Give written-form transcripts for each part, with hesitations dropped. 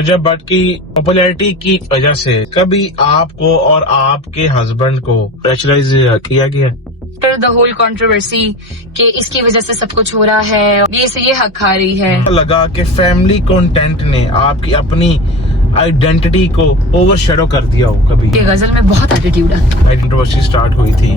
जब बट की पॉपुलैरिटी की वजह से कभी आपको और आपके हस्बैंड को प्रेशराइज किया गया? द होल कंट्रोवर्सी कि इसकी वजह से सब कुछ हो रहा है, ये से ये हक खा रही है। लगा कि फैमिली कंटेंट ने आपकी अपनी आइडेंटिटी को ओवरशैडो कर दिया हो कभी? कि गजल में बहुत एटीट्यूड है। कंट्रोवर्सी स्टार्ट हुई थी,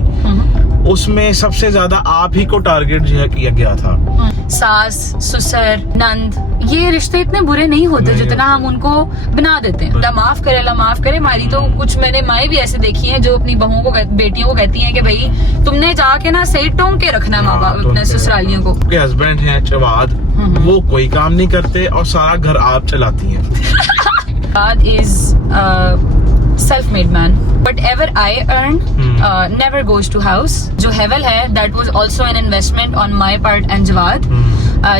उसमें सबसे ज्यादा आप ही को टारगेट जो है किया गया था। सास, ससुर, नंद, ये रिश्ते इतने बुरे नहीं होते जितना हम उनको बना देते हैं। अल्लाह माफ करे, अल्लाह माफ करे। हमारी तो कुछ मैंने माएँ भी ऐसे देखी हैं जो अपनी बहुओं को, बेटियों को कहती हैं कि भाई तुमने जाके ना सही टोंक के रखना है माँ बाप अपने ससुरालियों को। के हस्बैंड हैं जवाद, वो कोई काम नहीं करते और सारा घर आप चलाती हैं। God is self-made man. Whatever I earn never goes to house. जो हेवल है that was also an investment on my part and Jawad.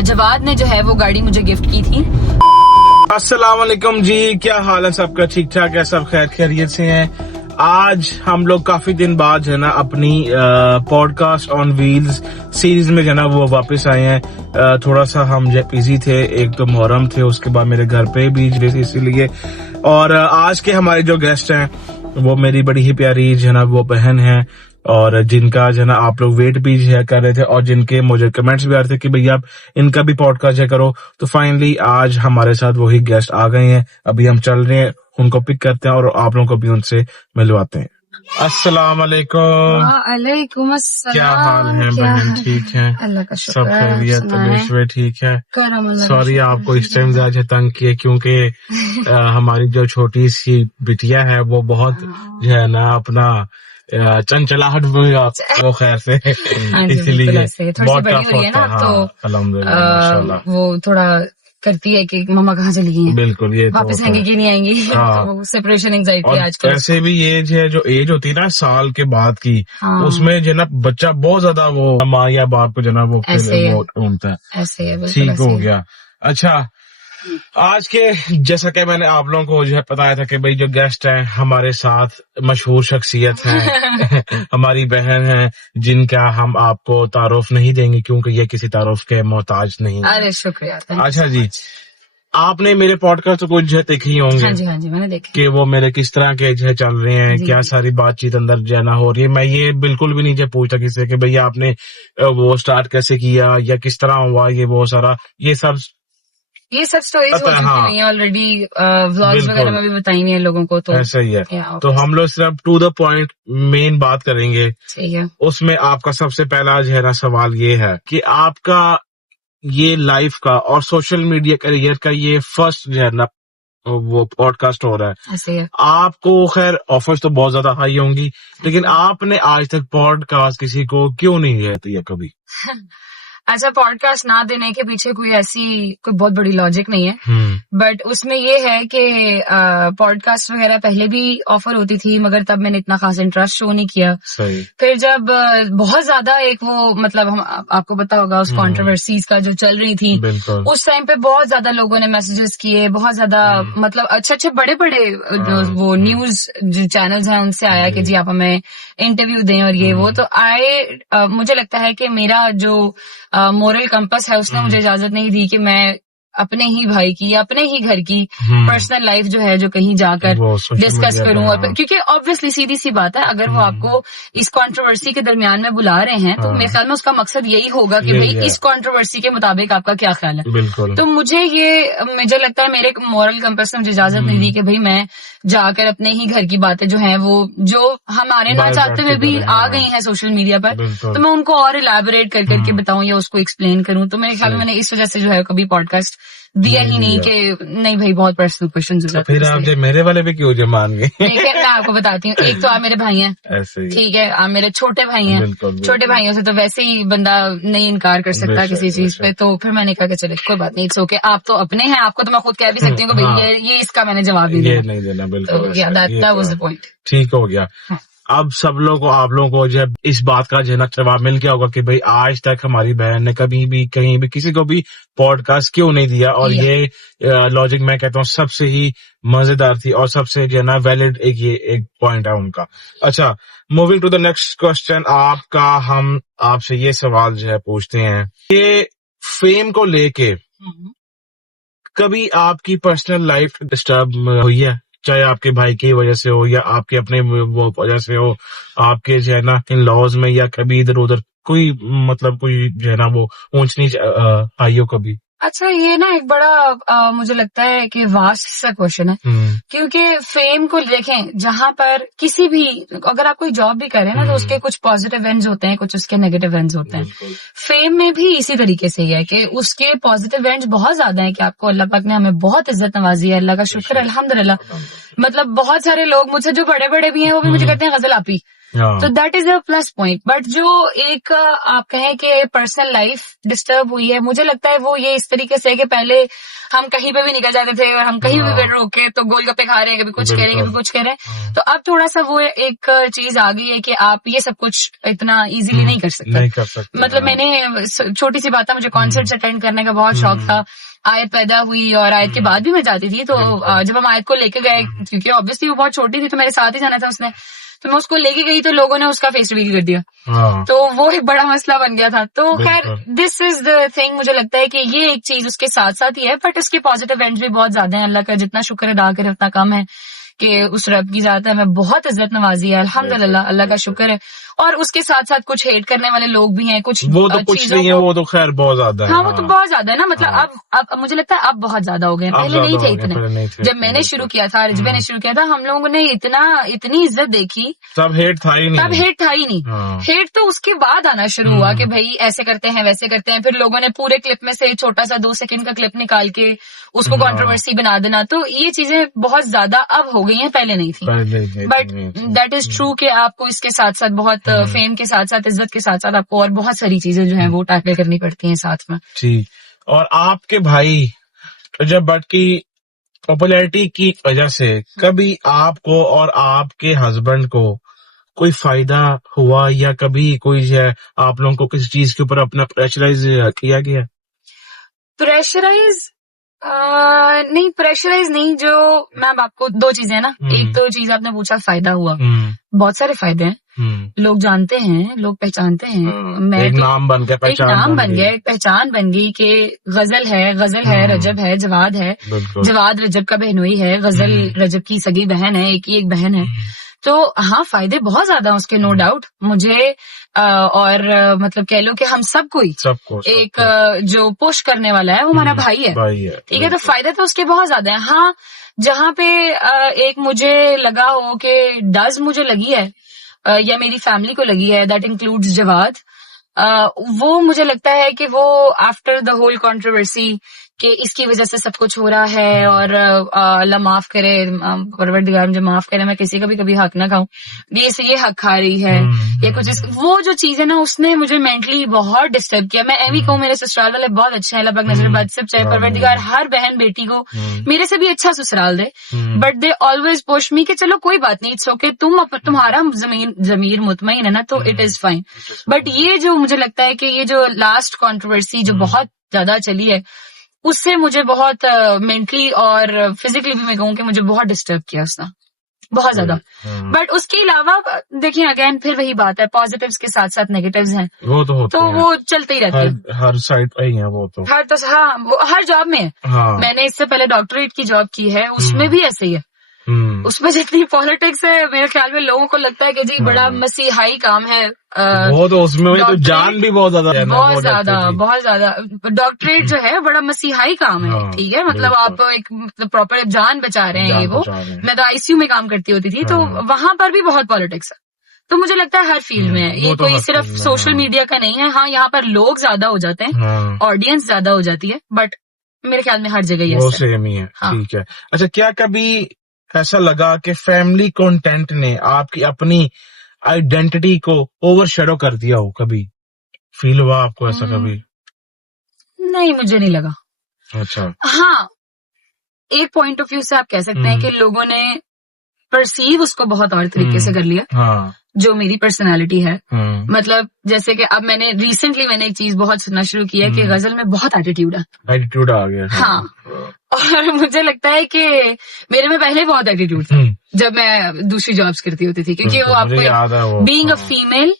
Jawad ने जो है वो गाड़ी मुझे गिफ्ट की थी। अस्सलाम वालेकुम जी, क्या हाल है सबका? ठीक ठाक है, सब खैर खैरियत से हैं। आज हम लोग काफी दिन बाद जो है ना अपनी पॉडकास्ट ऑन व्हील्स सीरीज में जो है ना वो वापस आए हैं। थोड़ा सा हम जो बिजी थे, एक तो मुहर्रम थे, उसके बाद मेरे घर पे भी इसीलिए। और आज के हमारे जो गेस्ट हैं वो मेरी बड़ी ही प्यारी जो है ना वो बहन है, और जिनका जो है ना आप लोग वेट भी जो है कर रहे थे, और जिनके मुझे कमेंट्स भी आ रहे थे कि भैया आप इनका भी पॉडकास्ट जो करो। तो फाइनली आज हमारे साथ वही गेस्ट आ गए हैं। अभी हम चल रहे हैं, उनको पिक करते हैं और आप लोगों को भी उनसे मिलवाते हैं। अस्सलाम वालेकुम। वालेकुम अस्सलाम। क्या हाल है बहन? ठीक है, अल्लाह का सब खैरियत? तबीयत ठीक है? सॉरी आपको इस टाइम ज्यादा तंग किए, क्योंकि हमारी जो छोटी सी बिटिया है वो बहुत जो है ना अपना चंचलाहट वो खैर से इसलिए बहुत टफ होता है। हाँ, अल्हम्दुलिल्लाह माशाल्लाह। वो थोड़ा करती है कि मम्मा कहाँ चली गई हैं, बिल्कुल, ये वापस तो आएंगी कि नहीं आएंगी। हाँ। तो सेपरेशन एंजाइटी और आजकल। ऐसे भी एज है, जो एज होती है ना साल के बाद की, उसमें जो है ना बच्चा बहुत ज्यादा वो माँ या बाप को जो है ना वो ढूंढता है। ऐसे है, ठीक हो गया। अच्छा, आज के जैसा कि मैंने आप लोगों को जो है बताया था कि भाई जो गेस्ट हैं हमारे साथ मशहूर शख्सियत हैं हमारी बहन है, जिनका हम आपको तारुफ नहीं देंगे क्योंकि ये किसी तारुफ के मोहताज नहीं। अरे शुक्रिया। अच्छा जी, आपने मेरे पॉडकास्ट तो कुछ देखे ही होंगे। हाँ जी मैंने देखे कि वो मेरे किस तरह के जो है चल रहे हैं, क्या सारी बातचीत अंदर जो है ना हो रही है। मैं ये बिल्कुल भी नहीं पूछता किसी से कि भैया आपने वो स्टार्ट कैसे किया या किस तरह हुआ, ये वो सारा ये सब स्टोरीज हो चुकी हुई हैं ऑलरेडी, व्लॉग्स वगैरह में भी बताई हुई है लोगों को। तो ऐसा ही है। तो हम लोग सिर्फ टू द पॉइंट मेन बात करेंगे। सही है। उसमें आपका सबसे पहला जो है ना सवाल ये है कि आपका ये लाइफ का और सोशल मीडिया करियर का ये फर्स्ट जो है ना वो पॉडकास्ट हो रहा है। ऐसे है। आपको खैर ऑफर्स तो बहुत ज्यादा हाई होंगी, लेकिन आपने आज तक पॉडकास्ट किसी को क्यों नहीं दिया कभी? अच्छा, पॉडकास्ट ना देने के पीछे कोई बहुत बड़ी लॉजिक नहीं है, बट उसमें ये है कि पॉडकास्ट वगैरह पहले भी ऑफर होती थी, मगर तब मैंने इतना खास इंटरेस्ट शो नहीं किया। सही। फिर जब बहुत ज्यादा एक वो मतलब हम आपको पता होगा उस कंट्रोवर्सीज का जो चल रही थी, उस टाइम पे बहुत ज्यादा लोगों ने मैसेजेस किए, बहुत ज्यादा मतलब अच्छे बड़े बड़े वो न्यूज जो चैनल्स हैं उनसे आया कि जी आप हमें इंटरव्यू दें और ये वो। तो मुझे लगता है कि मेरा जो मोरल कंपस है उसने मुझे इजाजत नहीं दी कि मैं अपने ही भाई की या अपने ही घर की पर्सनल लाइफ जो है जो कहीं जाकर डिस्कस करूं। और क्योंकि ऑब्वियसली सीधी सी बात है, अगर वो आपको इस कंट्रोवर्सी के दरमियान में बुला रहे हैं तो मेरे ख्याल में उसका मकसद यही होगा कि भाई इस कंट्रोवर्सी के मुताबिक आपका क्या ख्याल है। तो मुझे लगता है मेरे मोरल कंपस ने मुझे इजाजत नहीं दी कि भाई मैं जाकर अपने ही घर की बातें जो हैं वो जो हमारे ना चाहते हुए भी आ गई हैं सोशल मीडिया पर, तो मैं उनको और इलैबोरेट कर करके बताऊं या उसको एक्सप्लेन करूं। तो मेरे ख्याल में मैंने इस वजह से जो है कभी पॉडकास्ट दिया ही नहीं कि नहीं भाई बहुत पर्सनल क्वेश्चन हो जाते। फिर आप जो मेरे वाले भी क्यों जो मान गए? मैं आपको बताती हूँ, एक तो आप मेरे भाई हैं, ठीक है, आप मेरे छोटे भाई हैं, छोटे भाइयों से तो वैसे ही बंदा नहीं इनकार कर सकता किसी चीज पे। तो फिर मैंने कहा कि चले कोई बात नहीं, इट्स ओके, आप तो अपने हैं, आपको तो मैं खुद कह भी सकती हूँ कि भाई ये इसका मैंने जवाब नहीं देना। बिल्कुल, दैट वाज द पॉइंट। ठीक हो गया। अब सब लोग आप लोगों को जब इस बात का जो है ना जवाब मिल गया होगा कि भाई आज तक हमारी बहन ने कभी भी कहीं भी किसी को भी पॉडकास्ट क्यों नहीं दिया, और ये लॉजिक मैं कहता हूँ सबसे ही मजेदार थी और सबसे जो है ना वैलिड एक पॉइंट है उनका। अच्छा, moving to the next question, हम आपसे ये सवाल जो है पूछते हैं, ये फेम को लेके कभी आपकी पर्सनल लाइफ डिस्टर्ब हुई है, चाहे आपके भाई की वजह से हो या आपके अपने वो वजह से हो, आपके जो है ना इन लॉज में, या कभी इधर उधर कोई मतलब कोई जो है ना वो ऊंच नीच आई हो कभी? अच्छा, ये ना एक बड़ा मुझे लगता है कि वास्ट सा क्वेश्चन है, क्योंकि फेम को देखें, जहां पर किसी भी, अगर आप कोई जॉब भी करें ना, तो उसके कुछ पॉजिटिव एंड्स होते हैं, कुछ उसके नेगेटिव एंड्स होते हैं। फेम में भी इसी तरीके से ही है कि उसके पॉजिटिव एंड्स बहुत ज्यादा है कि आपको अल्लाह पाक ने हमें बहुत इज्जत नवाजी है, अल्लाह का शुक्र है, अल्हम्दुलिल्लाह। मतलब बहुत सारे लोग मुझसे जो बड़े बड़े भी हैं वो भी मुझे कहते हैं गजल आपी, तो that is a plus point. But जो एक आप कहें कि पर्सनल लाइफ डिस्टर्ब हुई है, मुझे लगता है वो ये इस तरीके से है कि पहले हम कहीं पे भी निकल जाते थे और हम कहीं भी रोक के तो गोलगप्पे खा रहे हैं, कभी कुछ कह रहे हैं, कभी कुछ कह रहे हैं। तो अब थोड़ा सा वो एक चीज आ गई है कि आप ये सब कुछ इतना इजीली नहीं कर सकते। मतलब मैंने छोटी सी बात है, मुझे कॉन्सर्ट्स अटेंड करने का बहुत शौक था। आयत पैदा हुई और आयत के बाद भी मैं जाती थी, तो जब हम आयत को लेके गए, क्योंकि ऑब्वियसली वो बहुत छोटी थी तो मेरे साथ ही जाना था उसने, तो मैं उसको लेके गई तो लोगों ने उसका फेस रिवील कर दिया, तो वो एक बड़ा मसला बन गया था। तो खैर दिस इज द थिंग, मुझे लगता है कि ये एक चीज उसके साथ साथ ही है, बट इसके पॉजिटिव एंड्स भी बहुत ज्यादा हैं। अल्लाह का जितना शुक्र अदा करे उतना कम है कि उस रब की जात है, हमें बहुत इज्जत नवाजी है, अल्हम्दुलिल्लाह, अल्लाह का शुक्र है। और उसके साथ साथ कुछ हेट करने वाले लोग भी हैं, कुछ वो तो कुछ नहीं है, वो तो खैर बहुत ज्यादा है। हाँ, वो तो बहुत ज्यादा है ना, मतलब अब मुझे लगता है अब बहुत ज्यादा हो गए, पहले नहीं थे इतने। जब मैंने शुरू किया था, रिजबे ने शुरू किया था, हम लोगों ने इतनी इज्जत देखी, तब हेट था ही नहीं। हेट तो उसके बाद आना शुरू हुआ कि भाई ऐसे करते हैं, वैसे करते हैं, फिर लोगों ने पूरे क्लिप में से एक छोटा सा 2 सेकंड का क्लिप निकाल के उसको कंट्रोवर्सी बना देना। तो ये चीजें बहुत ज्यादा अब हो गई हैं, पहले नहीं थी। बट दैट इज ट्रू कि आपको इसके साथ साथ बहुत फेम के साथ साथ, इज्जत के साथ साथ आपको और बहुत सारी चीजें जो हैं वो टैकल करनी पड़ती हैं साथ में। जी। और आपके भाई जब बट की पॉपुलैरिटी की वजह से कभी आपको और आपके हस्बैंड को कोई फायदा हुआ, या कभी कोई जो है आप लोगों को किसी चीज के ऊपर अपना प्रेशराइज किया गया? प्रेशराइज नहीं, प्रेशराइज नहीं। जो मैम आपको 2 चीजें है ना, एक तो चीज आपने पूछा फायदा हुआ, बहुत सारे फायदे हैं, लोग जानते हैं, लोग पहचानते हैं। मैं एक नाम बन गया, एक पहचान बन गई कि गजल है, रजब है, जवाद है, जवाद रजब का बहनोई है, गजल रजब की सगी बहन है, एक बहन है। तो हाँ, फायदे बहुत ज्यादा उसके, नो डाउट। मुझे और मतलब कह लो कि हम सबको एक जो पुश करने वाला है वो हमारा भाई है, ठीक है। तो फायदा तो उसके बहुत ज्यादा है। हाँ, जहाँ पे एक मुझे लगा हो कि डज मुझे लगी है या मेरी फैमिली को लगी है, दैट इंक्लूड्स जवाद, वो मुझे लगता है कि वो आफ्टर द होल कंट्रोवर्सी कि इसकी वजह से सब कुछ हो रहा है, और अल्लाह माफ करे, परवरदिगार मुझे माफ करे, मैं किसी का भी कभी हक ना खाऊं, ये हक खा रही है या कुछ वो जो चीज है ना, उसने मुझे मेंटली बहुत डिस्टर्ब किया। मैं एवी कहूँ, मेरे ससुराल वाले बहुत अच्छे हैं, लगभग नजर सब चाहे परवरदिगार हर बहन बेटी को मेरे से भी अच्छा ससुराल दे, but they always push me कि चलो कोई बात नहीं, इट्स ओके, तुम्हारा जमीर मुतमईन है ना, तो इट इज फाइन। बट ये जो मुझे लगता है कि ये जो लास्ट कंट्रोवर्सी जो बहुत ज्यादा चली है, उससे मुझे बहुत मेंटली और फिजिकली भी मैं कहूँ कि मुझे बहुत डिस्टर्ब किया उसने, बहुत ज्यादा। बट उसके अलावा देखिए, अगेन फिर वही बात है, पॉजिटिव्स के साथ साथ नेगेटिव्स हैं, वो तो होते हैं, वो चलते ही रहते हैं, हर साइड पे ही है वो तो, हर जॉब में। मैंने इससे पहले डॉक्टरेट की जॉब की है, उसमें भी ऐसे ही है। उसमें जितनी पॉलिटिक्स है, मेरे ख्याल में लोगों को लगता है कि जी बड़ा मसीहाई काम है, वो तो उसमें तो जान भी बहुत ज्यादा डॉक्टरेट जो है बड़ा मसीहाई काम है, ठीक है। मतलब आप एक प्रॉपर जान बचा रहे हैं, ये वो। मैं तो आईसीयू में काम करती होती थी, तो वहां पर भी बहुत पॉलिटिक्स है। तो मुझे लगता है हर फील्ड में है, ये कोई सिर्फ सोशल मीडिया का नहीं है। हाँ, यहाँ पर लोग ज्यादा हो जाते हैं, ऑडियंस ज्यादा हो जाती है, बट मेरे ख्याल में हर जगह वो सेम ही है। ठीक है। अच्छा, क्या कभी ऐसा लगा कि फैमिली कंटेंट ने आपकी अपनी आइडेंटिटी को ओवरशैडो कर दिया हो? कभी फील हुआ आपको ऐसा कभी? नहीं, मुझे नहीं लगा। अच्छा। हाँ, एक पॉइंट ऑफ व्यू से आप कह सकते हैं कि लोगों ने परसीव उसको बहुत और तरीके से कर लिया। हाँ। जो मेरी पर्सनालिटी है, मतलब जैसे कि अब मैंने रिसेंटली एक चीज बहुत सुनना शुरू किया कि गजल में बहुत एटीट्यूड आ गया। हाँ, और मुझे लगता है कि मेरे में पहले बहुत एटीट्यूड था जब मैं दूसरी जॉब्स करती होती थी, क्योंकि वो आपको बीइंग अ फीमेल,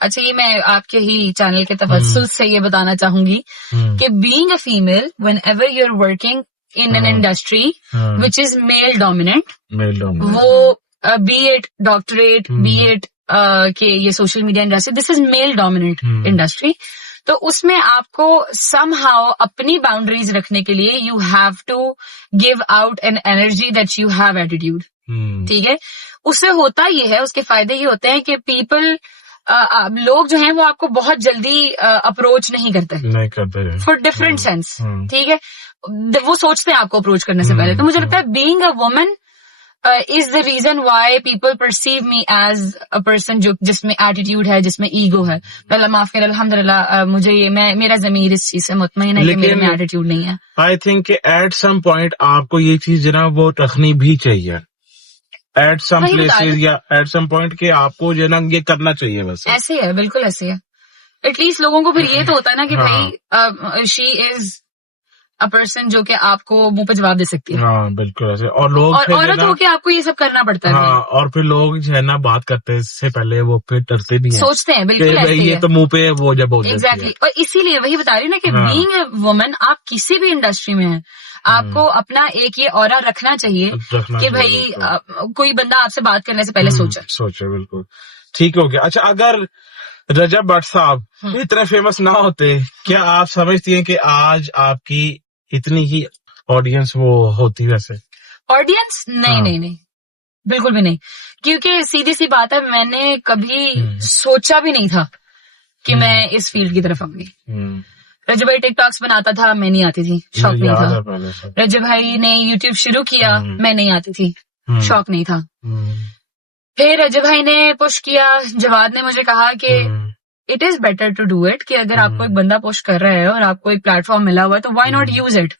अच्छा ये मैं आपके ही चैनल के तवज्जुह से ये बताना चाहूंगी कि being a female, whenever you are working in an industry which is male dominant. वो be it doctorate, be it के ये social media industry, this is male dominant industry. तो उसमें आपको somehow अपनी boundaries रखने के लिए you have to give out an energy that you have attitude. ठीक है, उससे होता ये है, उसके फायदे ये होते हैं कि people लोग जो हैं वो आपको बहुत जल्दी अप्रोच नहीं करते फॉर डिफरेंट सेंस. ठीक है, वो सोचते हैं आपको अप्रोच करने से पहले. तो मुझे लगता है being a woman is the reason why people perceive me as a person जो जिसमें एटीट्यूड है, जिसमें ईगो है. पहला माफ कर, अल्हम्दुलिल्लाह मुझे ये मेरा ज़मीर इस चीज से मुतमईन है कि मेरे में एटीट्यूड नहीं है. I think at some point आपको ये चीज जो ना वो रखनी भी चाहिए एट सम प्लेसेस या एट सम पॉइंट के आपको जो ना ये करना चाहिए. बस ऐसे है, बिल्कुल ऐसे है. एटलीस्ट लोगों को फिर ये तो होता है ना कि भाई शी इज अ पर्सन जो कि आपको मुंह पे जवाब दे सकती है. हाँ बिल्कुल ऐसे. और लोग औरत होके आपको ये सब करना पड़ता है. हाँ, और फिर लोग जो है ना बात करते से पहले वो फिर डरते भी हैं, सोचते हैं बिल्कुल ऐसे ये तो मुंह पे वो जब बोल एग्जैक्टली. और इसीलिए वही बता रही हूँ ना कि बीइंग अ वुमन, आप किसी भी इंडस्ट्री में हैं, आपको अपना एक ये ऑरा रखना चाहिए कि भाई कोई बंदा आपसे बात करने से पहले सोचे. बिल्कुल ठीक हो गया. अच्छा, अगर रजब भट्ट साहब इतने फेमस ना होते, क्या आप समझती हैं कि आज आपकी इतनी ही ऑडियंस वो होती? वैसे ऑडियंस नहीं, बिल्कुल भी नहीं. क्योंकि सीधी सी बात है, मैंने कभी सोचा भी नहीं था कि मैं इस फील्ड की तरफ आऊंगी. रजब भाई टिकटॉक्स बनाता था, मैं नहीं आती थी, शौक नहीं था. रजब भाई ने यूट्यूब शुरू किया, मैं नहीं आती थी, शौक नहीं था. फिर रजब भाई ने पुश किया, जवाद ने मुझे कहा कि it is better to do it, कि अगर आपको एक बंदा पुश कर रहा है और आपको एक प्लेटफॉर्म मिला हुआ है तो व्हाई नॉट यूज इट.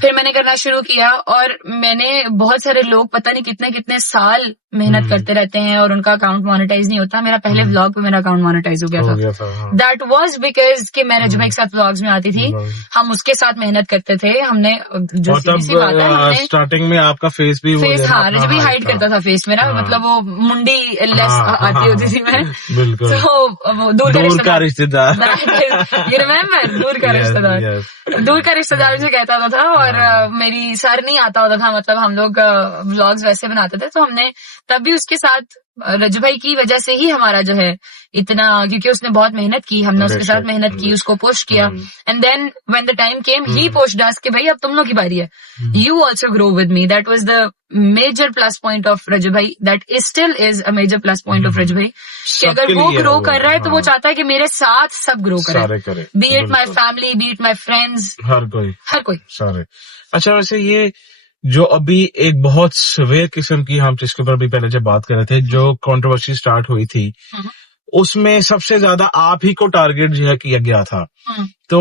फिर मैंने करना शुरू किया और मैंने बहुत सारे लोग पता नहीं कितने कितने साल मेहनत करते रहते हैं और उनका अकाउंट मोनेटाइज नहीं होता. मेरा पहले व्लॉग पे मेरा अकाउंट मोनेटाइज हो गया था. दैट वाज बिकॉज कि मैं रजब के साथ व्लॉग्स में आती थी, हम उसके साथ मेहनत करते थे. हमने जो सी बात है, हमने स्टार्टिंग में आपका फेस भी हाँ, रजब भी हाइड करता था फेस मेरा, मतलब वो मुंडी लेस आती होती थी मैं. तो दूर का रिश्तेदार यू रिमेम्बर, दूर का रिश्तेदार मुझे कहता था. और मेरी सर नहीं आता होता था, मतलब हम लोग व्लॉग्स वैसे बनाते थे. तो हमने तब भी उसके साथ रजब भाई की वजह से ही हमारा जो है इतना, क्योंकि उसने बहुत मेहनत की, हमने उसके साथ मेहनत की, उसको पुश किया. And then when the time came he pushed us कि भाई अब तुम लोग की बारी है, you also grow with me. That was the major plus point of Rajab भाई, that is still is a major plus point of Rajab भाई, कि अगर वो ग्रो कर रहा है तो वो चाहता है कि मेरे साथ सब ग्रो करे, be it my family, be it my friends, हर कोई सारे. अच्छा, वैसे ये जो अभी एक बहुत सवेर किस्म की, हम जिसके ऊपर भी पहले जब बात कर रहे थे, जो कंट्रोवर्सी स्टार्ट हुई थी, उसमें सबसे ज्यादा आप ही को टारगेट जो है किया गया था. तो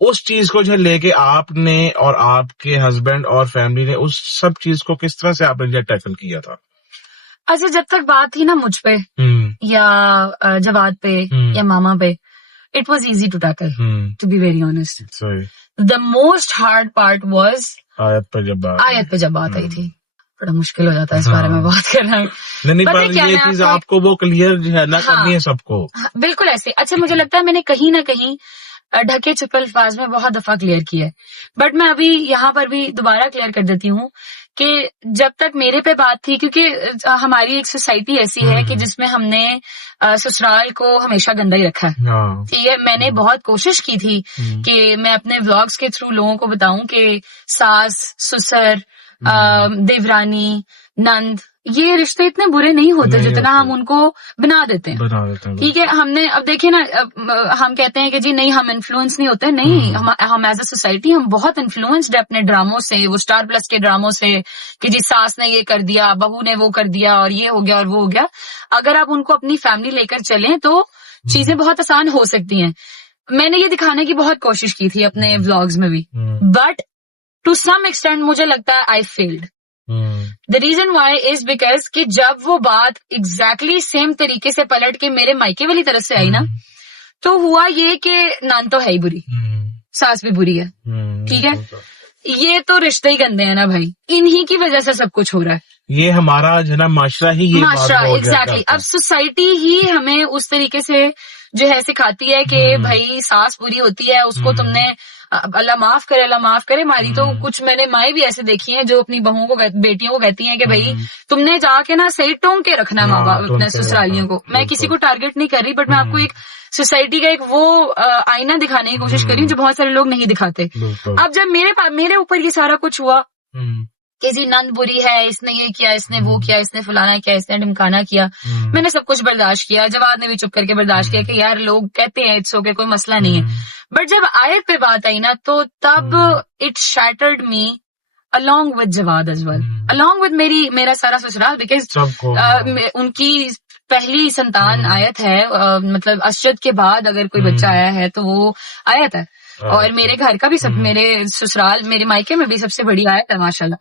उस चीज को जो है लेके आपने और आपके हस्बैंड और फैमिली ने उस सब चीज को किस तरह से आपने जो टैकल किया था? अच्छा, जब तक बात थी ना मुझ पे या जवाद पे या मामा पे, it was easy to tackle, to be very honest. Sorry. The most hard part was आयत पे जब बात आई थी. बड़ा मुश्किल हो जाता है इस बारे में बात करना. नहीं, पर ये चीज आपको वो क्लियर जो है ना करनी है सबको. बिल्कुल ऐसे. अच्छा, मुझे लगता है मैंने कहीं ना कहीं ढके छुपे अल्फाज में बहुत दफा क्लियर किया है, बट मैं अभी यहाँ पर भी दोबारा क्लियर कर देती हूँ कि जब तक मेरे पे बात थी, क्योंकि हमारी एक सोसाइटी ऐसी है कि जिसमें हमने ससुराल को हमेशा गंदा ही रखा है. ठीक है, मैंने बहुत कोशिश की थी कि मैं अपने व्लॉग्स के थ्रू लोगों को बताऊं कि सास, ससुर, देवरानी, नंद, ये रिश्ते इतने बुरे नहीं होते जितना हम उनको बना देते हैं. ठीक है, हमने अब देखिए ना, हम कहते हैं कि जी नहीं हम इन्फ्लुएंस नहीं होते. नहीं, हम एज अ सोसाइटी हम बहुत इन्फ्लुएंस्ड है अपने ड्रामों से, वो स्टार प्लस के ड्रामों से, कि जी सास ने ये कर दिया, बहू ने वो कर दिया, और ये हो गया और वो हो गया. अगर आप उनको अपनी फैमिली लेकर चलें तो चीजें बहुत आसान हो सकती हैं. मैंने ये दिखाने की बहुत कोशिश की थी अपने व्लॉग्स में भी, बट टू सम एक्सटेंट मुझे लगता है I failed. The reason why is because कि जब वो बात एग्जैक्टली सेम तरीके से पलट के मेरे मायके वाली तरफ से आई ना, तो हुआ ये कि नान तो है ही बुरी, सास भी बुरी है. ठीक है, ये तो रिश्ते ही गंदे हैं ना भाई, इन्हीं की वजह से सब कुछ हो रहा है. ये हमारा जो ना माशरा ही, ये माशरा एग्जैक्टली. अब सोसाइटी ही हमें उस तरीके से जो है सिखाती है कि भाई सास बुरी होती है, उसको तुमने अल्लाह माफ करे मारी। तो कुछ मैंने माएँ भी ऐसे देखी हैं जो अपनी बहुओं को बेटियों को कहती हैं कि भाई तुमने जाके ना सही टोंक के रखना है माँ बाप अपने ससुरालियों को। मैं किसी को टारगेट नहीं कर रही, बट मैं आपको एक सोसाइटी का एक वो आईना दिखाने की कोशिश कर रही हूँ जो बहुत सारे लोग नहीं दिखाते। अब जब मेरे ऊपर ये सारा कुछ हुआ कि जी नंद बुरी है, इसने ये किया, इसने वो किया, इसने फलाना किया, इसने ढिमकाना किया, मैंने सब कुछ बर्दाश्त किया। जवाद ने भी चुप करके बर्दाश्त किया कि यार लोग कहते हैं इट्स ओके, कोई मसला नहीं है। बट जब आयत पे बात आई ना तो तब it shattered me along with Jawad as well, along with मेरा सारा ससुराल, बिकॉज उनकी पहली संतान आयत है। मतलब असजद के बाद अगर कोई बच्चा आया है तो वो आयत है। और मेरे घर का भी सब, मेरे ससुराल, मेरे मायके में भी सबसे बड़ी आयत है माशाल्लाह।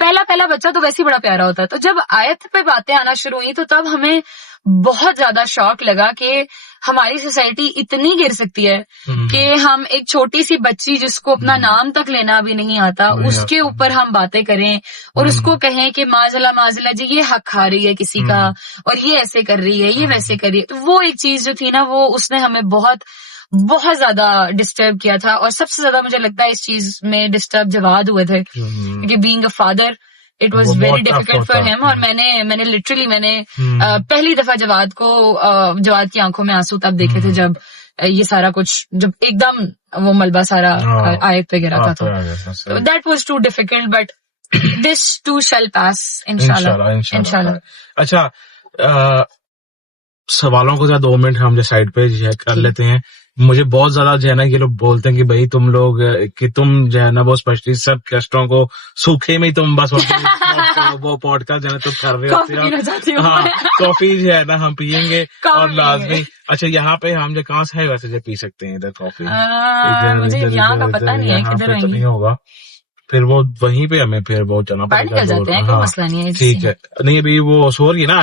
पहला बच्चा तो वैसे ही बड़ा प्यारा होता है। तो जब आयत पे बातें आना शुरू हुई तो तब हमें बहुत ज्यादा शौक लगा कि हमारी सोसाइटी इतनी गिर सकती है कि हम एक छोटी सी बच्ची जिसको अपना नाम तक लेना भी नहीं आता उसके ऊपर हम बातें करें और उसको कहें कि माजला जी ये हक खा रही है किसी का, और ये ऐसे कर रही है, ये वैसे कर रही है। तो वो एक चीज जो थी ना, वो उसने हमें बहुत ज्यादा डिस्टर्ब किया था। और सबसे ज्यादा मुझे लगता है इस चीज में डिस्टर्ब जवाद हुए थे, क्योंकि being a father it was very difficult for him. और मैंने लिटरली पहली दफा जवाद की आंखों में आंसू तब देखे थे जब ये सारा कुछ, जब एकदम वो मलबा सारा आयत पे गिरा था। तो that was too difficult, but this too shall pass इंशाल्लाह। अच्छा, सवालों को 2 मिनट हम जो साइड पे कर लेते हैं। मुझे बहुत ज्यादा जो है ना ये लोग बोलते हैं कि भाई तुम लोग कि तुम जो है ना वो स्पेशली सब गेस्टों को सूखे में ही तुम बस वो पॉडकास्ट जो है तुम कर रहे होते हो। हाँ, कॉफी जो है ना हम पियेंगे और लाजमी। अच्छा, यहाँ पे हम जो कहाँ से है वैसे जो पी सकते हैं इधर कॉफी? मुझे यहाँ का पता नहीं है, किधर नहीं होगा, फिर वो वहीं पे हमें फिर वो चलना पड़ेगा। जाते हैं, कोई मसला नहीं है। ठीक है, नहीं अभी वो सो रही है ना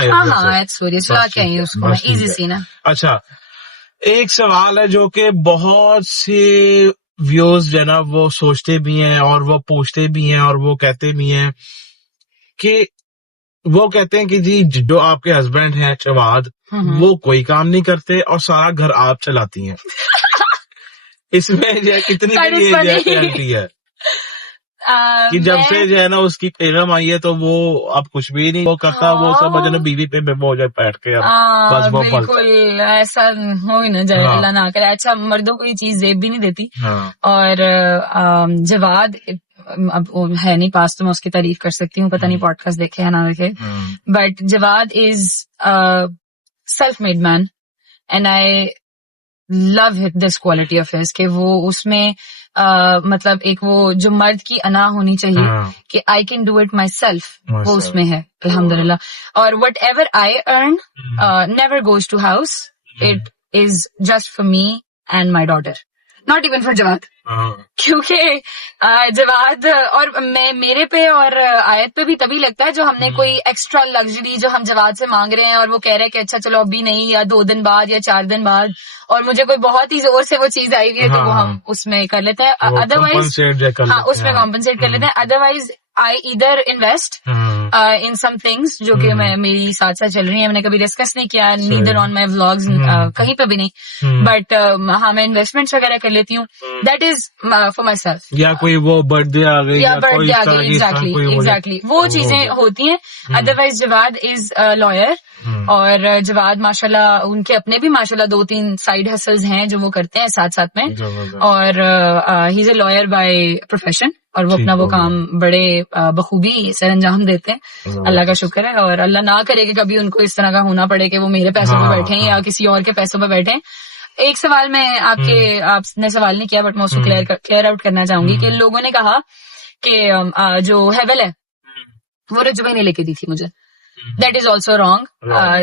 इजी सी ना। अच्छा, एक सवाल है जो कि बहुत से व्यूअर्स जो है ना वो सोचते भी हैं और वो पूछते भी हैं और वो कहते भी हैं कि वो कहते हैं कि जी जो आपके हस्बैंड हैं जवाद, वो कोई काम नहीं करते और सारा घर आप चलाती हैं। इसमें जो है कितनी रियलिटी है कि जब से जो है ना उसकी फिल्म आई है तो वो अब कुछ भी नहीं वो करता, वो सब जो बीवी पे वो जो बैठ के बस वो बिल्कुल ऐसा हो ही ना जाए, अल्लाह ना करे। अच्छा, मर्दों को ये चीज जेब भी नहीं देती। और जवाद अब है नहीं पास, तो मैं उसकी तारीफ कर सकती हूँ, पता नहीं पॉडकास्ट देखे या ना देखे, but Jawad is self made man and I love this quality of his, कि वो उसमें मतलब एक वो जो मर्द की अना होनी चाहिए कि I can do it myself, वो उसमें है अल्हम्दुलिल्लाह। और whatever I earn never goes to house, it is just for me and my daughter, not even for Jawad. क्योंकि जवाद और मेरे पे और आयत पे भी तभी लगता है जो हमने कोई एक्स्ट्रा लग्जरी जो हम जवाद से मांग रहे हैं और वो कह रहे हैं कि अच्छा चलो अभी नहीं, या 2 दिन बाद या 4 दिन बाद, और मुझे कोई बहुत ही जोर से वो चीज आई हुई है तो वो हम उसमें कर लेते हैं। अदरवाइज उसमें कॉम्पनसेट कर लेते हैं। Otherwise I either invest in some things जो कि मेरी साथ साथ चल रही है, मैंने कभी डिस्कस नहीं किया, नीदर ऑन माई व्लॉग्स, कहीं पे भी नहीं, बट हाँ मैं इन्वेस्टमेंट्स वगैरह कर लेती हूँ, that is for my self. या कोई वो बर्थडे आ गई, एग्जैक्टली वो चीजें होती हैं। अदरवाइज जवाद इज लॉयर, और जवाद माशाल्लाह उनके अपने भी माशाल्लाह 2-3 साइड हसल्स हैं जो वो करते हैं साथ साथ में, और he is a lawyer by profession, और वो अपना वो काम बड़े बखूबी सर अंजाम देते हैं, अल्लाह का शुक्र है। और अल्लाह ना करे कि कभी उनको इस तरह का होना पड़े कि वो मेरे पैसों पे बैठे या किसी और के पैसों पे बैठे। एक सवाल मैं आपने सवाल नहीं किया बट मैं उसको क्लियर आउट करना चाहूंगी कि लोगों ने कहा कि जो हेवल है वो रजुबा ने लेके दी थी मुझे। That is also wrong.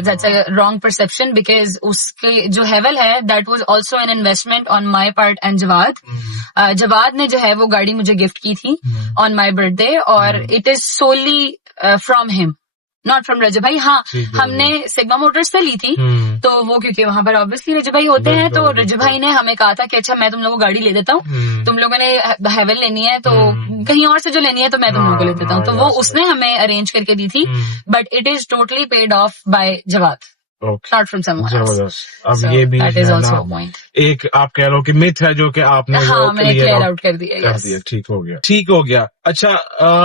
That's a wrong perception because उसके जो हेवल है that was also an investment on my part and Jawad. Jawad ने जो है वो गाड़ी मुझे गिफ्ट की थी on my birthday, और it is solely from him, not from रजब भाई। हाँ, हमने सिग्मा मोटर्स से ली थी, तो वो क्योंकि वहां पर ऑब्वियसली रजब भाई होते हैं, तो रजब भाई ने हमें कहा था कि अच्छा मैं तुम लोगों को गाड़ी ले देता हूँ, तुम लोगों ने हेवल लेनी है तो कहीं और से जो लेनी है तो मैं तुम लोगों को ले देता हूँ। तो वो उसने हमें अरेंज करके दी थी, but it is totally paid off by Jawad. Not from someone else. जबरदस्त। अब ये भी that is also a point. एक आप कह रहे हो कि मिथ है जो कि आपने मैंने क्लियर आउट कर दिया। ठीक हो गया। अच्छा,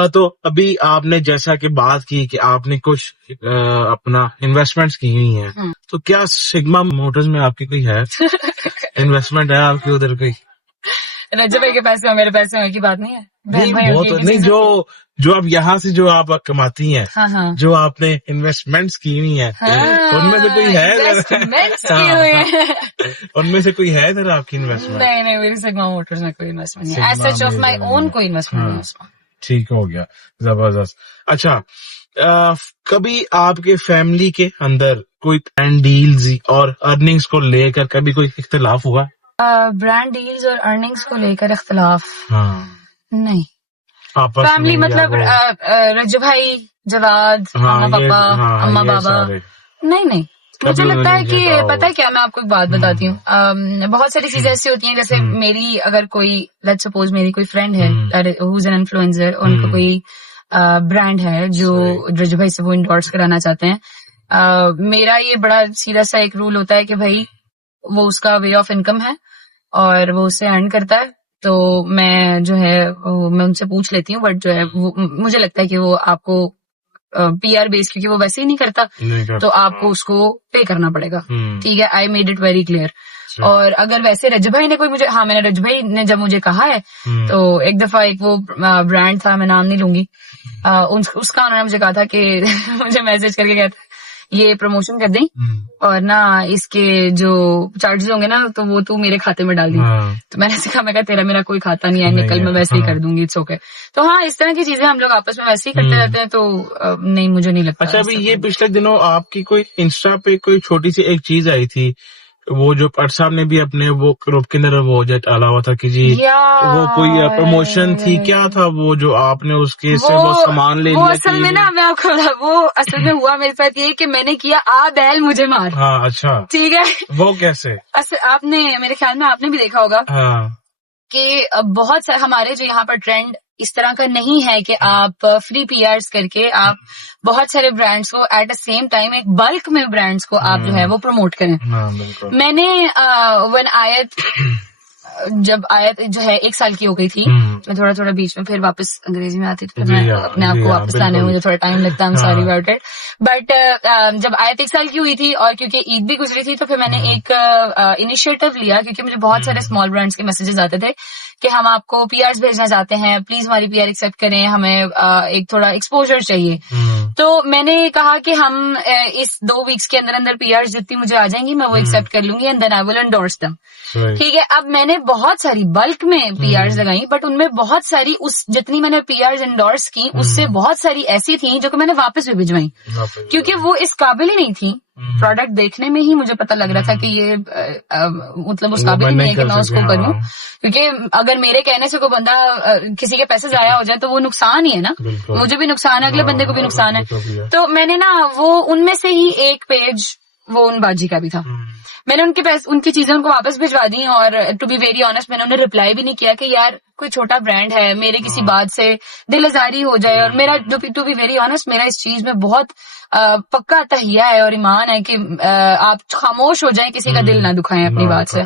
तो अभी आपने जैसा कि बात की कि आपने कुछ अपना इन्वेस्टमेंट्स की हुई हैं, तो क्या सिग्मा मोटर्स में आपकी कोई है इन्वेस्टमेंट है आपकी उधर कोई? रजब भाई के पैसे और मेरे पैसे होने की बात नहीं है। नहीं, वो तो नहीं, जो अब यहाँ से जो आप कमाती हैं, हाँ। जो आपने इन्वेस्टमेंट्स की हुई हैं, उनमें से कोई है उनमें से कोई है इधर आपकी इन्वेस्टमेंट? नहीं, मेरी सिग्मा मोटर्स में कोई इन्वेस्टमेंट नहीं है। As such of my own कोई इन्वेस्टमेंट नहीं है उसमें। ठीक हो गया, जबरदस्त। अच्छा, कभी आपके फैमिली के अंदर कोई ब्रांड डील्स और अर्निंग्स को लेकर कभी कोई इख्तिलाफ हुआ? ब्रांड डील्स और अर्निंग्स को लेकर इख्तिलाफ नहीं। फैमिली मतलब रज्जू भाई, जवाद, अम्मा बाबा, नहीं। मुझे लगता है कि पता है क्या, मैं आपको एक बात बताती हूँ। बहुत सारी चीजें ऐसी होती हैं, जैसे मेरी अगर कोई लेट्स सपोज मेरी कोई फ्रेंड है हु इज एन इन्फ्लुएंसर, उनका कोई ब्रांड है जो रज्जू भाई से वो इंडोर्स कराना चाहते हैं। मेरा ये बड़ा सीधा सा एक रूल होता है कि भाई वो उसका वे ऑफ इनकम है और वो उससे अर्न करता है, तो मैं जो है मैं उनसे पूछ लेती हूँ, बट जो है वो मुझे लगता है कि वो आपको PR बेस, क्योंकि वो वैसे ही नहीं करता, तो आपको उसको पे करना पड़ेगा। ठीक है, I made it very clear. और अगर वैसे रज्जू भाई ने कोई मुझे, मैंने रज्जू भाई ने जब मुझे कहा है, तो एक दफा एक वो ब्रांड था, मैं नाम नहीं लूंगी, उसका उन्होंने मुझे कहा था कि मुझे मैसेज करके कहता ये प्रमोशन कर दें और ना इसके जो चार्जेस होंगे ना तो वो तू मेरे खाते में डाल दी। तो मैंने कहा, मैं तेरा मेरा कोई खाता नहीं है, निकल, मैं वैसे ही कर दूंगी, इट्स ओके। तो हाँ, इस तरह की चीजें हम लोग आपस में वैसे ही करते रहते हैं, तो नहीं, मुझे नहीं लगता। अच्छा, अभी ये पिछले दिनों आपकी कोई इंस्टा पे कोई छोटी सी एक चीज आई थी, वो जो पट साहब ने भी अपने वो ग्रुप के अंदर वो जो डाला हुआ था कि जी वो कोई प्रमोशन थी, क्या था वो जो आपने उसके से वो सामान ले लिया? वो असल में ना, मैं आपको वो असल में हुआ मेरे साथ ये कि मैंने किया आ बैल मुझे मार। हाँ, अच्छा, ठीक है। वो कैसे? आपने, मेरे ख्याल में आपने भी देखा होगा कि बहुत सारे हमारे जो यहाँ पर ट्रेंड इस तरह का नहीं है कि आप फ्री PRs करके आप बहुत सारे ब्रांड्स को एट द सेम टाइम एक बल्क में ब्रांड्स को आप जो है वो प्रमोट करें। मैंने जब आयत जो है 1 साल की हो गई थी, मैं थोड़ा बीच में फिर वापस अंग्रेजी में आती थी, तो मैं अपने आप को वापस लाने में मुझे थोड़ा टाइम लगता है, सॉरी अबाउट इट। बट जब आयत 1 साल की हुई थी और क्योंकि ईद भी गुजरी थी, तो फिर मैंने एक इनिशिएटिव लिया, क्योंकि मुझे बहुत सारे स्मॉल ब्रांड्स के मैसेजेस आते थे कि हम आपको PRs भेजना चाहते हैं, प्लीज हमारी PR एक्सेप्ट करें, हमें एक थोड़ा एक्सपोजर चाहिए। तो मैंने कहा कि हम इस 2 वीक्स के अंदर अंदर PRs जितनी मुझे आ जाएंगी मैं वो एक्सेप्ट कर लूंगी, and then I will endorse them. ठीक है, अब मैंने बहुत सारी बल्क में PRs लगाई, बट उनमें बहुत सारी उस जितनी मैंने PRs एंडोर्स की उससे बहुत सारी ऐसी थी जो कि मैंने वापस भी भिजवाई, क्योंकि वो इस काबिल ही नहीं थी। प्रोडक्ट देखने में ही मुझे पता लग रहा था कि ये मतलब उस काबिल नहीं है कि मैं उसको करूं, क्योंकि अगर मेरे कहने से कोई बंदा किसी के पैसे जाया हो जाए तो वो नुकसान ही है ना, मुझे भी नुकसान है, अगले बंदे को भी नुकसान है। तो मैंने ना वो उनमें से ही एक पेज वो उन बाजी का भी था, मैंने उनकी चीजें उनको वापस भिजवा दी, और टू बी वेरी ऑनेस्ट मैंने उन्हें रिप्लाई भी नहीं किया कि यार कोई छोटा ब्रांड है, मेरे किसी बात से दिल आजारी हो जाए। और मेरा टू बी वेरी ऑनेस्ट मेरा इस चीज में बहुत पक्का तहिया है और ईमान है कि आप खामोश हो जाएं, किसी का दिल ना दुखाएं अपनी बात से।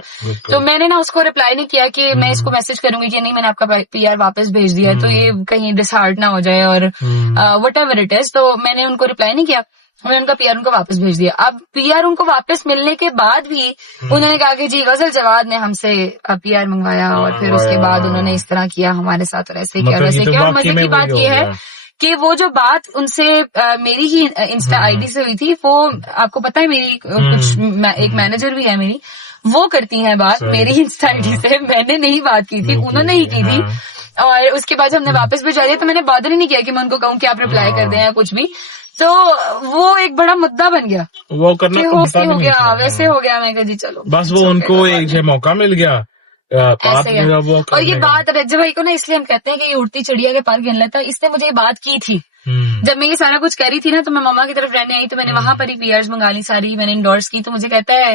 तो मैंने ना उसको रिप्लाई नहीं किया कि मैं इसको मैसेज करूंगी कि नहीं मैंने आपका PR वापस भेज दिया है, तो ये कहीं डिसहार्ट ना हो जाए और वट एवर इट इज। तो मैंने उनको रिप्लाई नहीं किया, मैंने उनका PR उनको वापस भेज दिया। अब PR उनको वापस मिलने के बाद भी उन्होंने कहा कि जी गजल जवाद ने हमसे PR मंगवाया और फिर उसके बाद उन्होंने इस तरह किया हमारे साथ और ऐसे किया वैसे किया। और मजे की बात ये है कि वो जो बात उनसे मेरी ही इंस्टा ID से हुई थी, वो आपको पता है मेरी कुछ एक मैनेजर भी है मेरी, वो करती हैं बात मेरी इंस्टा ID से, मैंने नहीं बात की थी, उन्होंने ही की थी। और उसके बाद हमने वापस भिजवा दिया, तो मैंने बॉदर ही नहीं किया कि मैं उनको कहूँ कि आप रिप्लाई कर दें या कुछ भी। तो वो एक बड़ा मुद्दा बन गया, वो करना हो गया वैसे हो गया। मैं कहा जी चलो बस वो उनको एक मौका मिल गया। और ये बात रज्जू भाई को ना इसलिए हम कहते हैं कि ये उड़ती चिड़िया के पर गिन लेता है, इसने मुझे ये बात की थी जब मैं ये सारा कुछ करी थी ना, तो मैं मम्मा की तरफ रहने आई, तो मैंने वहां पर ही PRs मंगा ली सारी, मैंने इंडोर्स की। तो मुझे कहता है